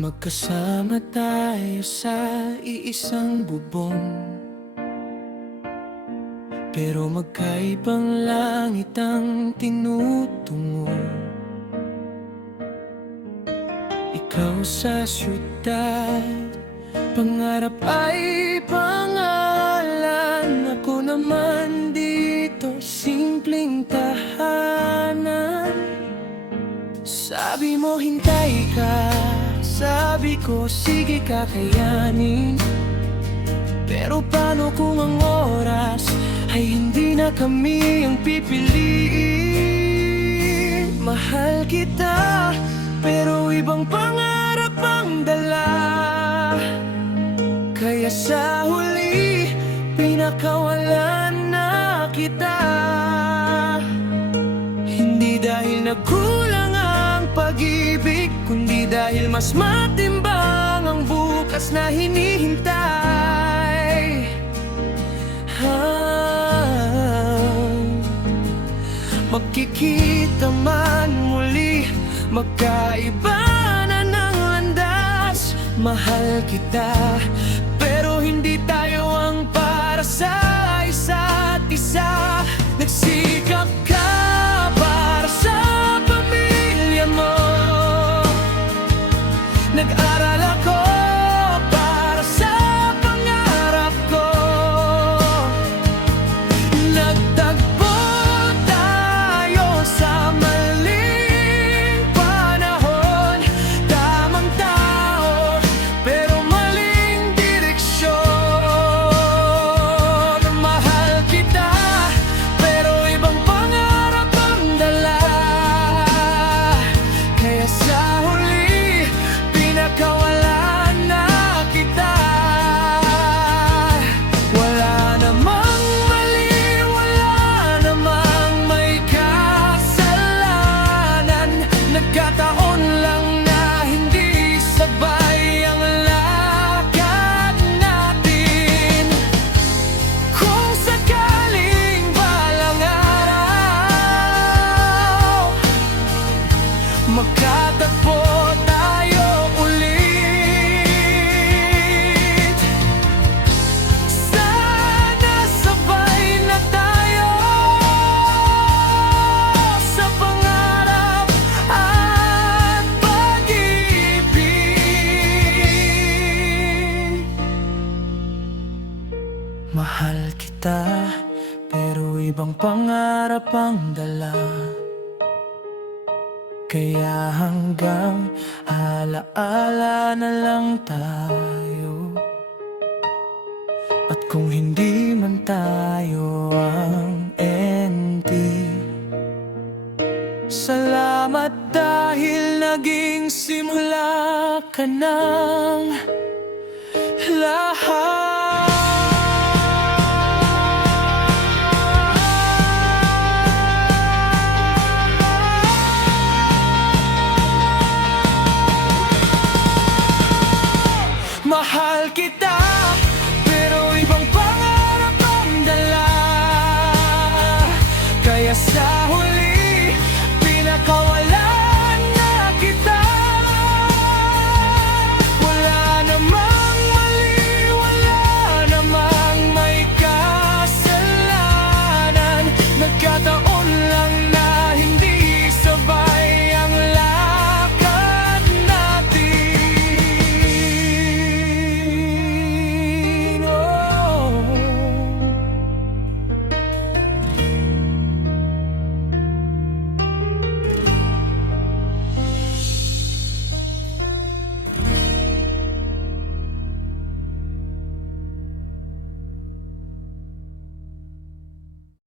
Magkasama tayo sa iisang bubong, pero magkaibang langit ang tinutungo. Ikaw sa syudad, pangarap ay pangalan. Ako naman dito, simpleng tahanan. Sabi mo hintay ka, sabi ko sige kakayanin. Pero paano kung ang oras ay hindi na kami ang pipiliin? Mahal kita, pero ibang pangarap ang dala. Kaya sa huli, pinakawalan na kita. Hindi dahil nagkulang ang pag-ibig, kundi dahil mas matimbang ang bukas na hinihintay. Magkikita man muli, magkaiba na ng landas. Mahal kita, pero hindi tayo ang para sa isa't isa. Nagsikap ka para sa pamilya mo, nag-aral ako para sa pangarap ko. Nagtagpo tayo sa maling panahon, tamang tao pero maling direksyon. Mahal kita, pero ibang pangarap ang dala. Kaya sa huli, pinakawalan na kita. Wala namang mali, wala namang may kasalanan. Nagkataon lang na hindi sabay ang lakad natin. Kung sakaling balang araw magkatagpo tayo ulit, sana sabay na tayo sa pangarap at pag-ibig. Mahal kita, pero ibang pangarap ang dala. Kaya hanggang alaala na lang tayo. At kung hindi man tayo ang ending, salamat dahil naging simula ka ng lahat. Mahal kita.